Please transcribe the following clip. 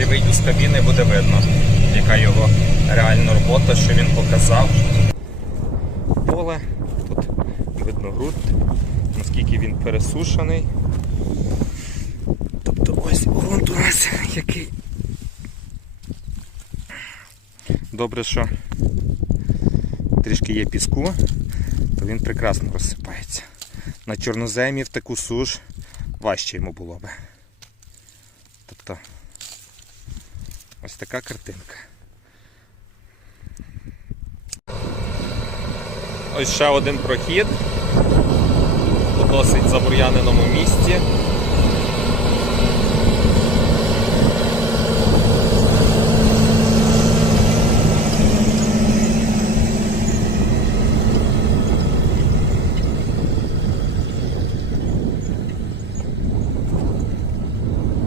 далі вийду з кабіни, буде видно, яка його реальна робота, що він показав. Поле, тут видно ґрунт, наскільки він пересушений. Тобто ось ґрунт у нас який. Добре, що трішки є піску, то він прекрасно розсипається. На чорноземі в таку суш важче йому було би. Тобто ось така картинка. Ось ще один прохід у досить забур'яненому місці.